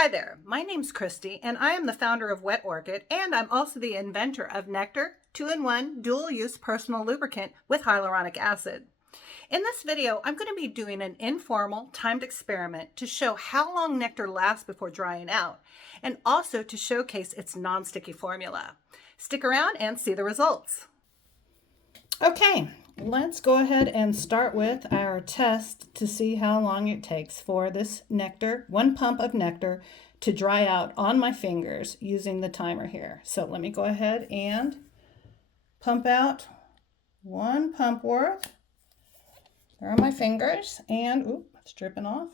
Hi there, my name's Christy and I am the founder of Wet Orchid, and I'm also the inventor of Nectar 2-in-1 dual-use personal lubricant with hyaluronic acid. In this video, I'm going to be doing an informal timed experiment to show how long nectar lasts before drying out, and also to showcase its non-sticky formula. Stick around and see the results. Okay, let's go ahead and start with our test to see how long it takes for this nectar, 1 pump of nectar, to dry out on my fingers using the timer here. So let me go ahead and pump out 1 pump worth. There are my fingers, and oop, it's dripping off.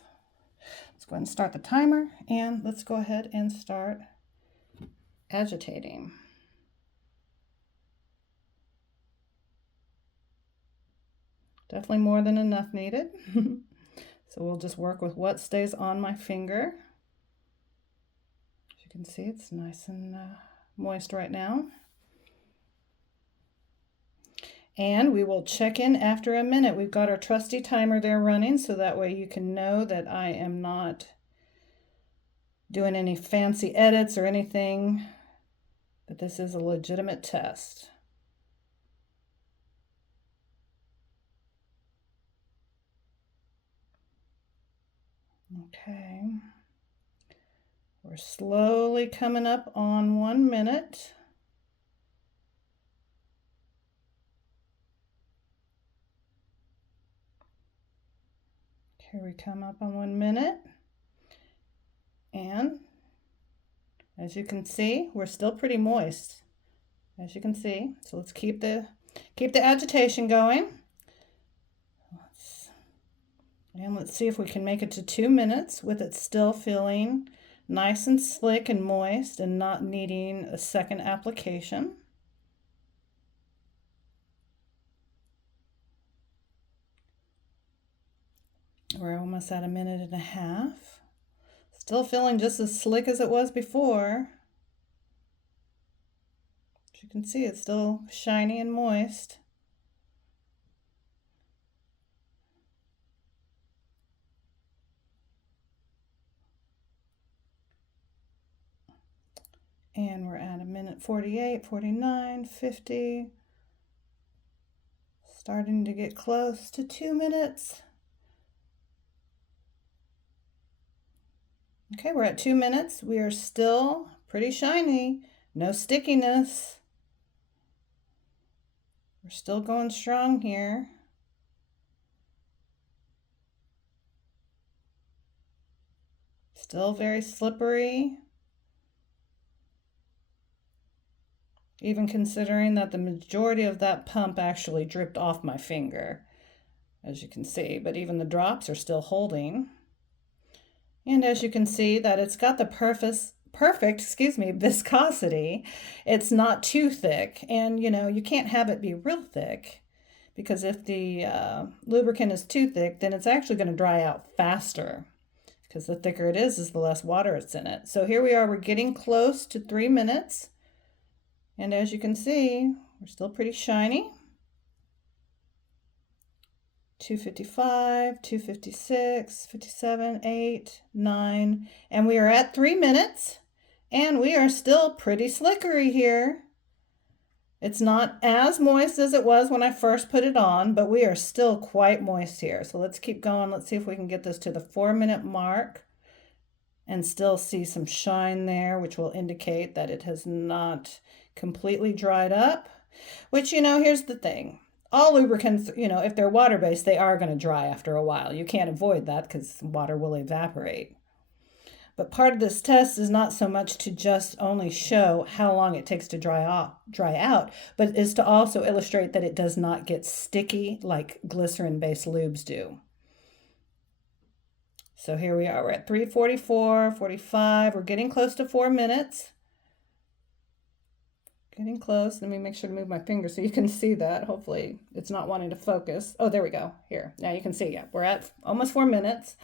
Let's go ahead and start the timer, and let's go ahead and start agitating. Definitely more than enough needed. So we'll just work with what stays on my finger. As you can see, it's nice and moist right now. And we will check in after a minute. We've got our trusty timer there running, so that way you can know that I am not doing any fancy edits or anything, that this is a legitimate test. Okay, we're slowly coming up on 1 minute. Here we come up on 1 minute, and as you can see, we're still pretty moist, as you can see. So let's keep the agitation going. And let's see if we can make it to 2 minutes with it still feeling nice and slick and moist and not needing a second application. We're almost at 1.5 minutes. Still feeling just as slick as it was before. As you can see, it's still shiny and moist. And we're at 1:48, 49, 50. Starting to get close to 2 minutes. Okay, we're at 2 minutes. We are still pretty shiny. No stickiness. We're still going strong here. Still very slippery. Even considering that the majority of that pump actually dripped off my finger, as you can see, but even the drops are still holding. And as you can see, that it's got the perfect viscosity. It's not too thick, and you can't have it be real thick, because if the lubricant is too thick, then it's actually going to dry out faster, because the thicker it is the less water it's in it. So here we are, we're getting close to 3 minutes. And as you can see, we're still pretty shiny. 2:55, 2:56, 57, 8, 9, and we are at 3 minutes, and we are still pretty slickery here. It's not as moist as it was when I first put it on, but we are still quite moist here. So let's keep going. Let's see if we can get this to the 4-minute mark and still see some shine there, which will indicate that it has not completely dried up. Which, here's the thing. All lubricants, if they're water-based, they are going to dry after a while. You can't avoid that because water will evaporate. But part of this test is not so much to just only show how long it takes to dry out, but is to also illustrate that it does not get sticky like glycerin-based lubes do. So here we are, we're at 3:44, 45, we're getting close to 4 minutes. Getting close. Let me make sure to move my finger so you can see that. Hopefully it's not wanting to focus. Oh, there we go. Here. Now you can see, yeah, we're at almost 4 minutes.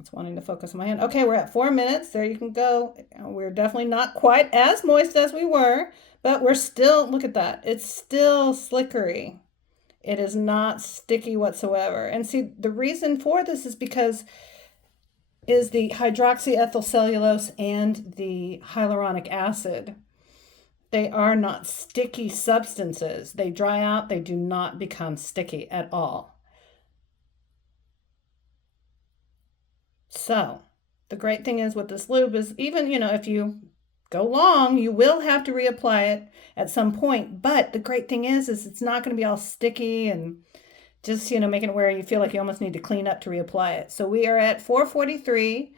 It's wanting to focus on my hand. Okay, we're at 4 minutes. There you can go. We're definitely not quite as moist as we were, but we're still, look at that. It's still slickery. It is not sticky whatsoever. And see, the reason for this is because is the hydroxyethyl cellulose and the hyaluronic acid. They are not sticky substances. They dry out, they do not become sticky at all. So the great thing is with this lube is even, if you go long, you will have to reapply it at some point. But the great thing is it's not going to be all sticky and just, making it where you feel like you almost need to clean up to reapply it. So we are at 4:43.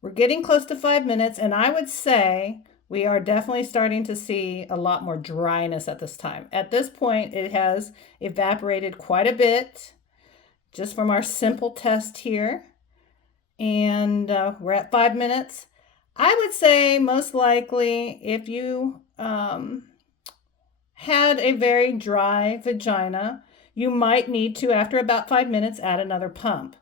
We're getting close to 5 minutes. And I would say we are definitely starting to see a lot more dryness at this time. At this point, it has evaporated quite a bit just from our simple test here. And we're at 5 minutes. I would say most likely if you had a very dry vagina, you might need to, after about 5 minutes, add another pump.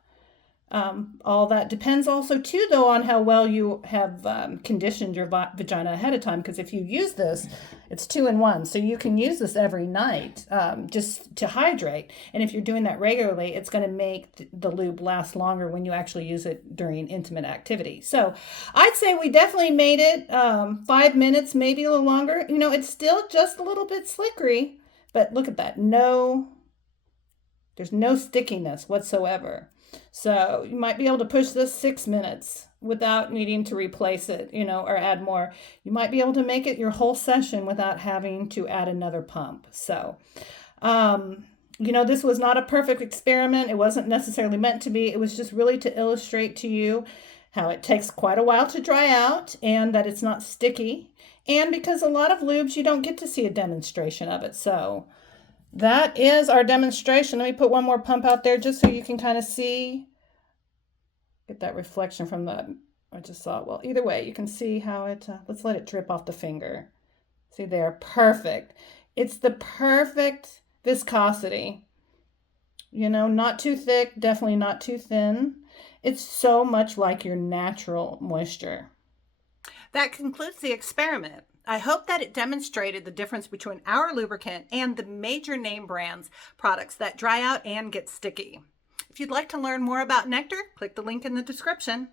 All that depends also too, though, on how well you have conditioned your vagina ahead of time. Because if you use this, it's 2-in-1. So you can use this every night just to hydrate. And if you're doing that regularly, it's going to make the lube last longer when you actually use it during intimate activity. So I'd say we definitely made it 5 minutes, maybe a little longer. It's still just a little bit slickery, but look at that. There's no stickiness whatsoever. So you might be able to push this 6 minutes without needing to replace it, or add more. You might be able to make it your whole session without having to add another pump. So, this was not a perfect experiment. It wasn't necessarily meant to be. It was just really to illustrate to you how it takes quite a while to dry out and that it's not sticky. And because a lot of lubes, you don't get to see a demonstration of it. So that is our demonstration. Let me put one more pump out there just so you can kind of see, get that reflection from I just saw it. Well, either way, you can see how it, let's let it drip off the finger. See there, perfect. It's the perfect viscosity. Not too thick, definitely not too thin. It's so much like your natural moisture. That concludes the experiment. I hope that it demonstrated the difference between our lubricant and the major name brands products that dry out and get sticky. If you'd like to learn more about Nectar, click the link in the description.